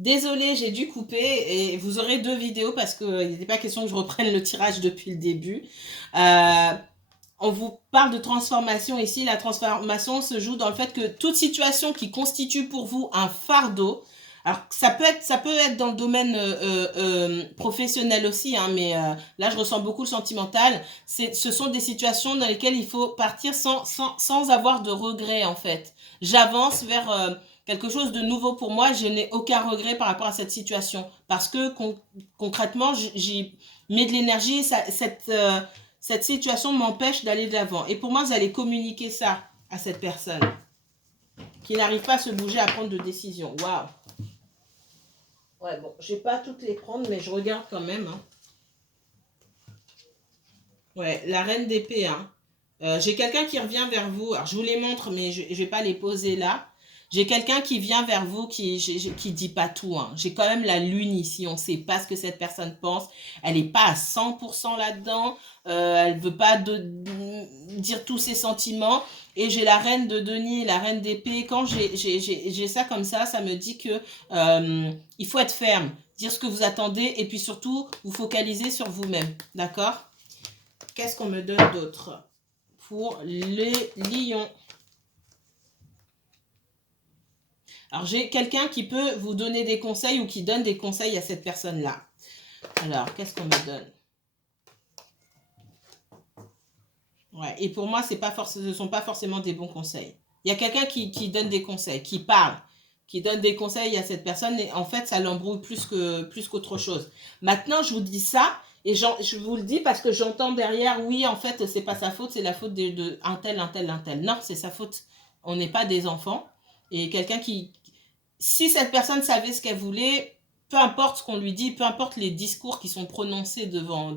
Désolée, j'ai dû couper et vous aurez 2 vidéos parce qu'il n'était pas question que je reprenne le tirage depuis le début. Euh, on vous parle de transformation ici. La transformation se joue dans le fait que toute situation qui constitue pour vous un fardeau, alors ça peut être dans le domaine professionnel aussi, hein, mais là je ressens beaucoup le sentimental. Ce sont des situations dans lesquelles il faut partir sans avoir de regrets en fait. J'avance vers quelque chose de nouveau pour moi. Je n'ai aucun regret par rapport à cette situation parce que concrètement j'y mets de l'énergie. Cette situation m'empêche d'aller de l'avant. Et pour moi, vous allez communiquer ça à cette personne qui n'arrive pas à se bouger, à prendre de décision. Waouh. Ouais, bon, je vais pas toutes les prendre, mais je regarde quand même. Hein. Ouais, la reine d'épée. Hein. J'ai quelqu'un qui revient vers vous. Alors, je vous les montre, mais je vais pas les poser là. J'ai quelqu'un qui vient vers vous qui dit pas tout. Hein. J'ai quand même la lune ici. On sait pas ce que cette personne pense. Elle est pas à 100% là-dedans. Elle veut pas dire tous ses sentiments. Et j'ai la reine de denier, la reine d'épée. Quand j'ai ça comme ça me dit que il faut être ferme, dire ce que vous attendez et puis surtout vous focaliser sur vous-même. D'accord? Qu'est-ce qu'on me donne d'autre pour les lions? Alors, j'ai quelqu'un qui peut vous donner des conseils ou qui donne des conseils à cette personne-là. Alors, qu'est-ce qu'on me donne? Ouais, et pour moi, ce ne sont pas forcément des bons conseils. Il y a quelqu'un qui donne des conseils, qui parle, qui donne des conseils à cette personne et en fait, ça l'embrouille plus qu'autre chose. Maintenant, je vous dis ça et je vous le dis parce que j'entends derrière, oui, en fait, c'est pas sa faute, c'est la faute de un tel, un tel, un tel. Non, c'est sa faute. On n'est pas des enfants. Et quelqu'un si cette personne savait ce qu'elle voulait, peu importe ce qu'on lui dit, peu importe les discours qui sont prononcés devant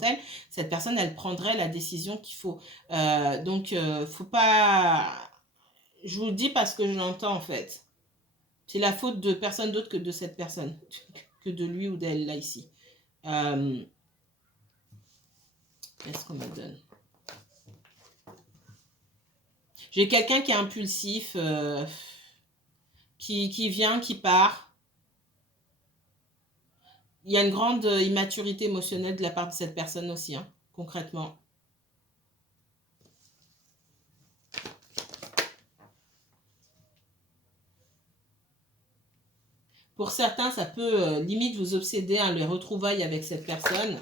elle, cette personne, elle prendrait la décision qu'il faut. Donc, faut pas... Je vous le dis parce que je l'entends en fait. C'est la faute de personne d'autre que de cette personne, que de lui ou d'elle, là, ici. Qu'est-ce qu'on me donne? J'ai quelqu'un qui est impulsif, qui vient, qui part. Il y a une grande immaturité émotionnelle de la part de cette personne aussi, hein, concrètement. Pour certains, ça peut limite vous obséder, hein, les retrouvailles avec cette personne.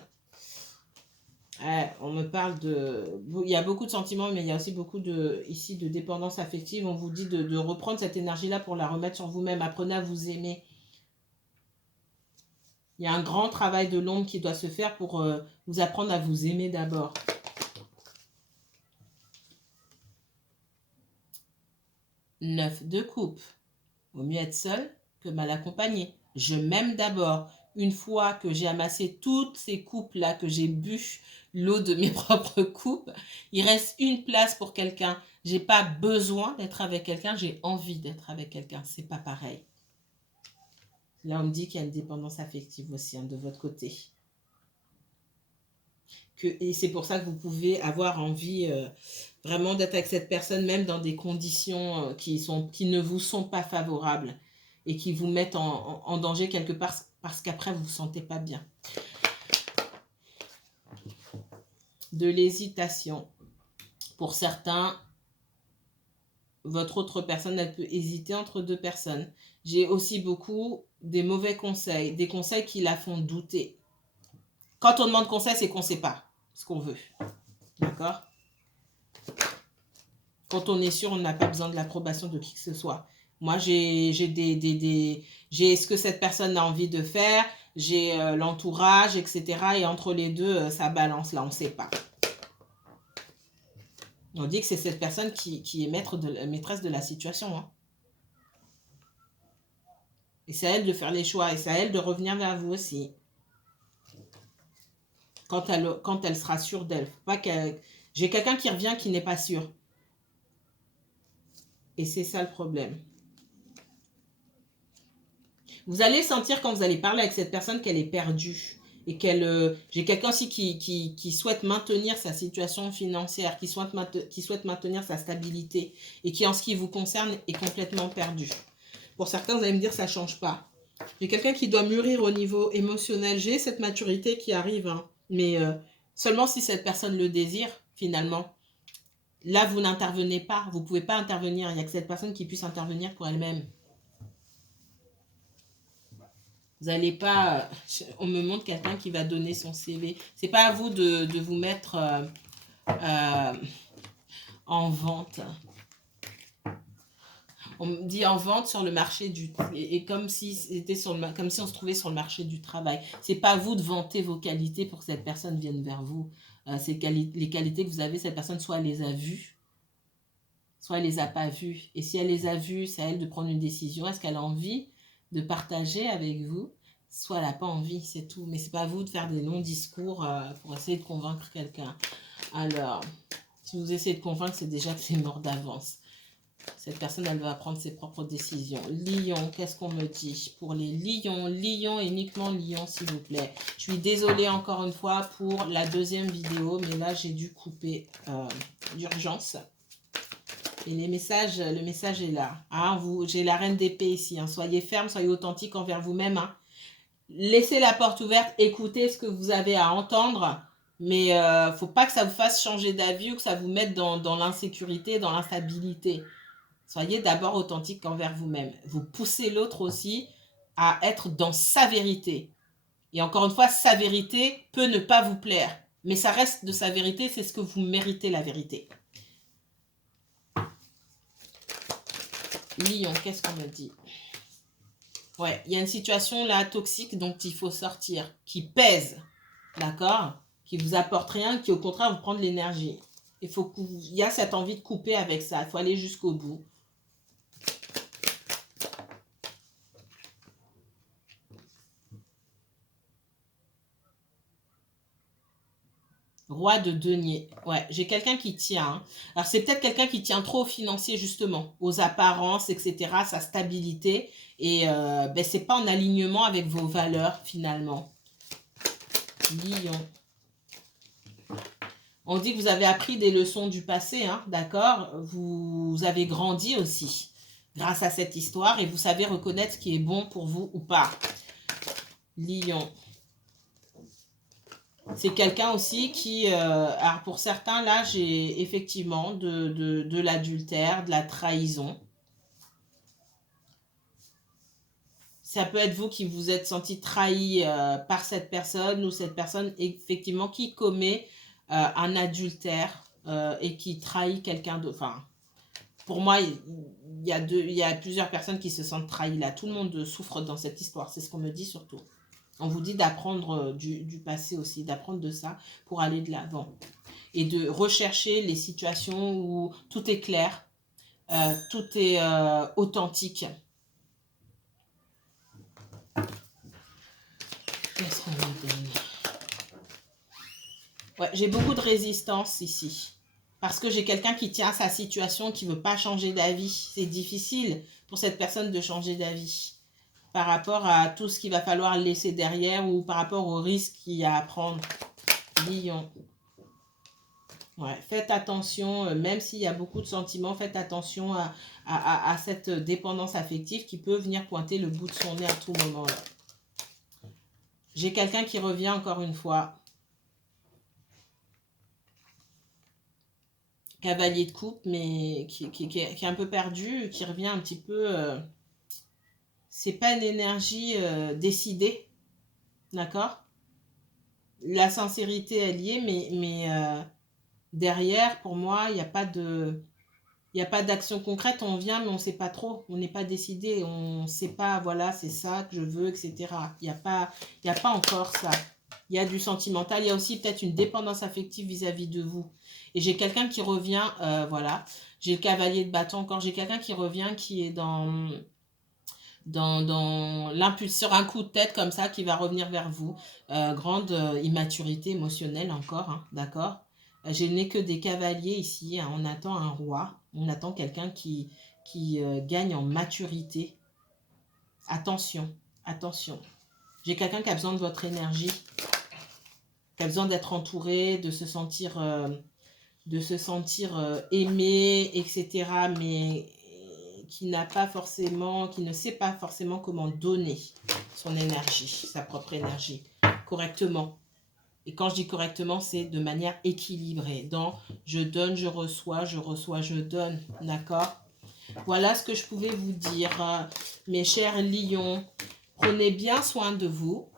On me parle de... Il y a beaucoup de sentiments, mais il y a aussi beaucoup ici de dépendance affective. On vous dit de reprendre cette énergie-là pour la remettre sur vous-même. Apprenez à vous aimer. Il y a un grand travail de l'ombre qui doit se faire pour vous apprendre à vous aimer d'abord. Neuf de coupe. Vaut mieux être seul que mal accompagné. Je m'aime d'abord. Une fois que j'ai amassé toutes ces coupes-là, que j'ai bu l'eau de mes propres coupes, il reste une place pour quelqu'un. J'ai pas besoin d'être avec quelqu'un, j'ai envie d'être avec quelqu'un. C'est pas pareil. Là, on me dit qu'il y a une dépendance affective aussi, hein, de votre côté. Et c'est pour ça que vous pouvez avoir envie vraiment d'être avec cette personne, même dans des conditions qui ne vous sont pas favorables et qui vous mettent en danger quelque part parce qu'après, vous ne vous sentez pas bien. De l'hésitation. Pour certains, votre autre personne, elle peut hésiter entre deux personnes. J'ai aussi beaucoup des mauvais conseils, des conseils qui la font douter. Quand on demande conseil, c'est qu'on ne sait pas ce qu'on veut. D'accord? Quand on est sûr, on n'a pas besoin de l'approbation de qui que ce soit. Moi, j'ai ce que cette personne a envie de faire, j'ai l'entourage, etc. Et entre les deux, ça balance. Là, on ne sait pas. On dit que c'est cette personne qui est maîtresse de la situation. Hein. Et c'est à elle de faire les choix. Et c'est à elle de revenir vers vous aussi. Quand elle sera sûre d'elle. J'ai quelqu'un qui revient qui n'est pas sûr. Et c'est ça le problème. Vous allez sentir quand vous allez parler avec cette personne qu'elle est perdue. Et j'ai quelqu'un aussi qui souhaite maintenir sa situation financière, qui souhaite maintenir sa stabilité et qui, en ce qui vous concerne, est complètement perdu. Pour certains, vous allez me dire, ça ne change pas. J'ai quelqu'un qui doit mûrir au niveau émotionnel. J'ai cette maturité qui arrive, hein, mais seulement si cette personne le désire, finalement. Là, vous n'intervenez pas. Vous ne pouvez pas intervenir. Il n'y a que cette personne qui puisse intervenir pour elle-même. Vous n'allez pas... on me montre quelqu'un qui va donner son CV. Ce n'est pas à vous de vous mettre en vente. On me dit en vente sur le marché du... Et comme si, comme si on se trouvait sur le marché du travail. Ce n'est pas à vous de vanter vos qualités pour que cette personne vienne vers vous. Les qualités que vous avez, cette personne, soit elle les a vues, soit elle les a pas vues. Et si elle les a vues, c'est à elle de prendre une décision. Est-ce qu'elle a envie de partager avec vous? Soit elle n'a pas envie, c'est tout. Mais c'est pas à vous de faire des longs discours pour essayer de convaincre quelqu'un. Alors, si vous essayez de convaincre, c'est déjà que c'est mort d'avance. Cette personne, elle va prendre ses propres décisions. Lion, qu'est-ce qu'on me dit pour les lions? Lion, uniquement lion, s'il vous plaît. Je suis désolée encore une fois pour la deuxième vidéo, mais là, j'ai dû couper d'urgence. Et le message est là. Hein, j'ai la reine d'épée ici. Hein. Soyez ferme, soyez authentique envers vous-même. Hein. Laissez la porte ouverte, écoutez ce que vous avez à entendre. Mais faut pas que ça vous fasse changer d'avis ou que ça vous mette dans l'insécurité, dans l'instabilité. Soyez d'abord authentique envers vous-même. Vous poussez l'autre aussi à être dans sa vérité. Et encore une fois, sa vérité peut ne pas vous plaire. Mais ça reste de sa vérité, c'est ce que vous méritez, la vérité. Lion, qu'est-ce qu'on me dit? Ouais, il y a une situation là toxique dont il faut sortir, qui pèse, d'accord? Qui vous apporte rien, qui au contraire vous prend de l'énergie. Il y a cette envie de couper avec ça, il faut aller jusqu'au bout. Roi de denier. Ouais, j'ai quelqu'un qui tient. Hein. Alors, c'est peut-être quelqu'un qui tient trop aux financiers, justement, aux apparences, etc., sa stabilité. Et ben, c'est pas en alignement avec vos valeurs, finalement. Lion. On dit que vous avez appris des leçons du passé, hein, d'accord? Vous avez grandi aussi grâce à cette histoire et vous savez reconnaître ce qui est bon pour vous ou pas. Lion. C'est quelqu'un aussi qui, alors pour certains, là, j'ai effectivement de l'adultère, de la trahison. Ça peut être vous qui vous êtes senti trahi par cette personne ou cette personne, effectivement, qui commet un adultère et qui trahit quelqu'un d'autre. Enfin, pour moi, il y a plusieurs personnes qui se sentent trahies là. Tout le monde souffre dans cette histoire, c'est ce qu'on me dit surtout. On vous dit d'apprendre du passé aussi, d'apprendre de ça pour aller de l'avant. Et de rechercher les situations où tout est clair, tout est authentique. Qu'est-ce qu'on me donne? Ouais, j'ai beaucoup de résistance ici. Parce que j'ai quelqu'un qui tient à sa situation, qui ne veut pas changer d'avis. C'est difficile pour cette personne de changer d'avis. Par rapport à tout ce qu'il va falloir laisser derrière ou par rapport aux risques qu'il y a à prendre. Lion. Ouais, faites attention, même s'il y a beaucoup de sentiments, faites attention à cette dépendance affective qui peut venir pointer le bout de son nez à tout moment. Là. J'ai quelqu'un qui revient encore une fois. Cavalier de coupe, mais qui est un peu perdu, qui revient un petit peu... c'est pas une énergie décidée, d'accord? La sincérité, elle y est, mais derrière, pour moi, il n'y a pas de... Il n'y a pas d'action concrète, on vient, mais on ne sait pas trop. On n'est pas décidé, on ne sait pas, voilà, c'est ça que je veux, etc. Il n'y a pas encore ça. Il y a du sentimental, il y a aussi peut-être une dépendance affective vis-à-vis de vous. Et j'ai quelqu'un qui revient, voilà, j'ai le cavalier de bâton encore, j'ai quelqu'un qui revient, qui est dans l'impulsion, sur un coup de tête comme ça, qui va revenir vers vous. Grande immaturité émotionnelle encore, hein, d'accord? Je n'ai que des cavaliers ici, hein, on attend un roi, on attend quelqu'un qui gagne en maturité. Attention, attention. J'ai quelqu'un qui a besoin de votre énergie, qui a besoin d'être entouré, de se sentir aimé, etc. Mais n'a pas forcément, qui ne sait pas forcément comment donner son énergie, sa propre énergie, correctement. Et quand je dis correctement, c'est de manière équilibrée. Dans je donne, je reçois, je donne. D'accord? Voilà ce que je pouvais vous dire, mes chers lions. Prenez bien soin de vous.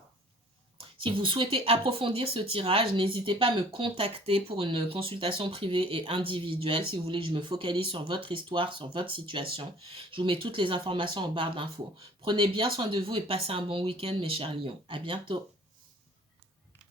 Si vous souhaitez approfondir ce tirage, n'hésitez pas à me contacter pour une consultation privée et individuelle. Si vous voulez que je me focalise sur votre histoire, sur votre situation, je vous mets toutes les informations en barre d'infos. Prenez bien soin de vous et passez un bon week-end, mes chers lions. À bientôt.